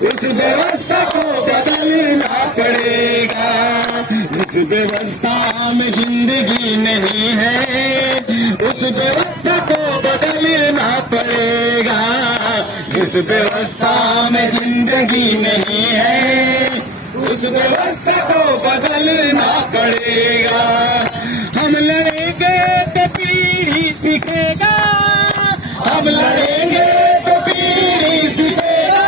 उस व्यवस्था को बदलना पड़ेगा। उस व्यवस्था में जिंदगी नहीं है, उस व्यवस्था को बदलना पड़ेगा। जिस व्यवस्था में जिंदगी नहीं है, उस व्यवस्था को बदलना पड़ेगा। हम लड़ेंगे तो पीढ़ी सीखेगा, हम लड़ेंगे तो पीढ़ी सीखेगा।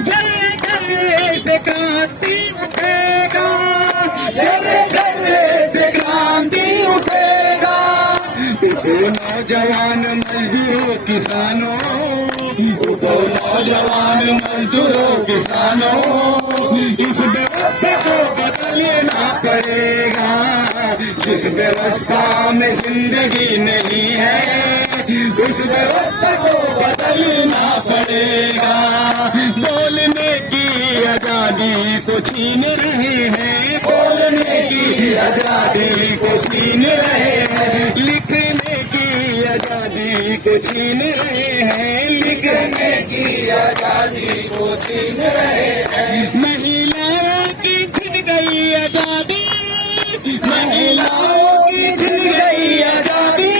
जय जय से क्रांति उठेगा, जय जय से क्रांति उठेगा। उठो नौजवान मजदूरों किसानों, उठो नौजवान मजदूरों किसानों, इस व्यवस्था को बदलना पड़ेगा। जिस व्यवस्था में जिंदगी नहीं है, उस व्यवस्था को बदलना पड़ेगा। बोलने की आजादी को छीन रहे हैं, बोलने की आजादी को छीन रहे हैं। लिखने की आजादी को छीन रहे हैं, लिखने की आजादी को छीन रहे हैं। महिलाओं की छिन गई आजादी, महिलाओं की छिन गई आजादी।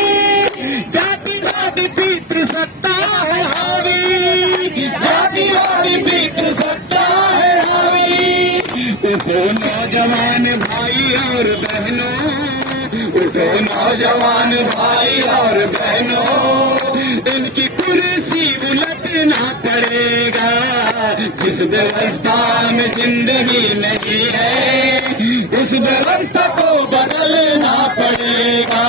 जातिवादी पितृसत्ता है हावी, जातिवादी पितृसत्ता है हावी। उठो नौजवान भाई और बहनों, उठो नौजवान भाई और बहनों, इनकी कुर्सी उलटना पड़ेगा। जिस व्यवस्था में जिंदगी नहीं है, उस व्यवस्था को बदलना पड़ेगा।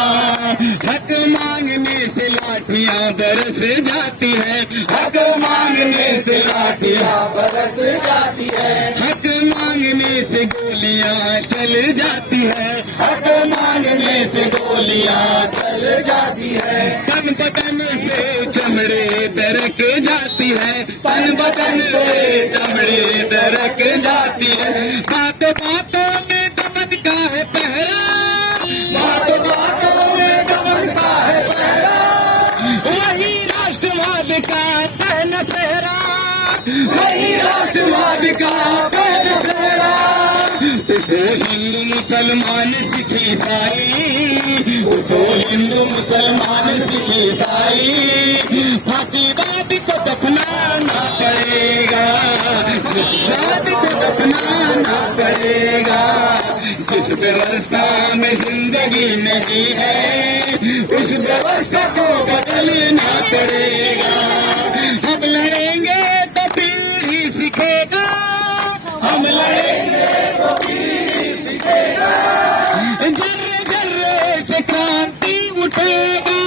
हक मांगने से लाठियां बरस जाती है, हक मांगने से लाठियां बरस जाती है। हक मांगने से गोलियां चल जाती है, हक मांगने से गोलियां चल जाती है। तन बदन से चमड़े दरक जाती है, तन बदन से चमड़े दरक जाती है। बात बातों में दमन का है पहरा, बात बातों में दमन का है पहरा। वही राष्ट्रवाद का पहन सेहरा, वही राष्ट्रवाद का पहन सेहरा। उठो हिंदू मुसलमान सिख ईसाई, उठो हिंदू मुसलमान सिख ईसाई। फांसीवाद को दफनाना पड़ेगा, निषाद को दफनाना पड़ेगा। जिस व्यवस्था में जिंदगी नहीं है, उस व्यवस्था को बदलना पड़ेगा। हम लड़ेंगे तो पीढ़ी सीखेगा, हम लड़ेंगे तो पीढ़ी सीखेगा। जर्रे जर्रे से क्रांति उठेगा,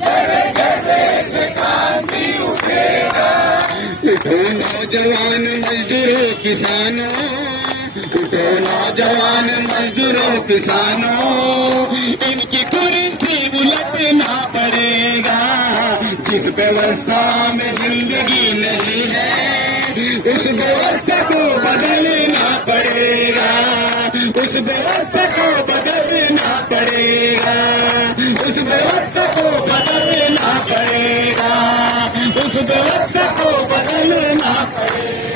जर्रे जर्रे से क्रांति उठेगा। उठो नौजवान मजदूरों किसानों, उठो नौजवान मजदूरों किसानों, इनकी कुर्सी उलटना पड़ेगा। जिस व्यवस्था में जिंदगी नहीं है, उस व्यवस्था को बदलना पड़ेगा। उस व्यवस्था को बदलना पड़ेगा, उस व्यवस्था को बदलना पड़ेगा, उस व्यवस्था को बदलना पड़ेगा।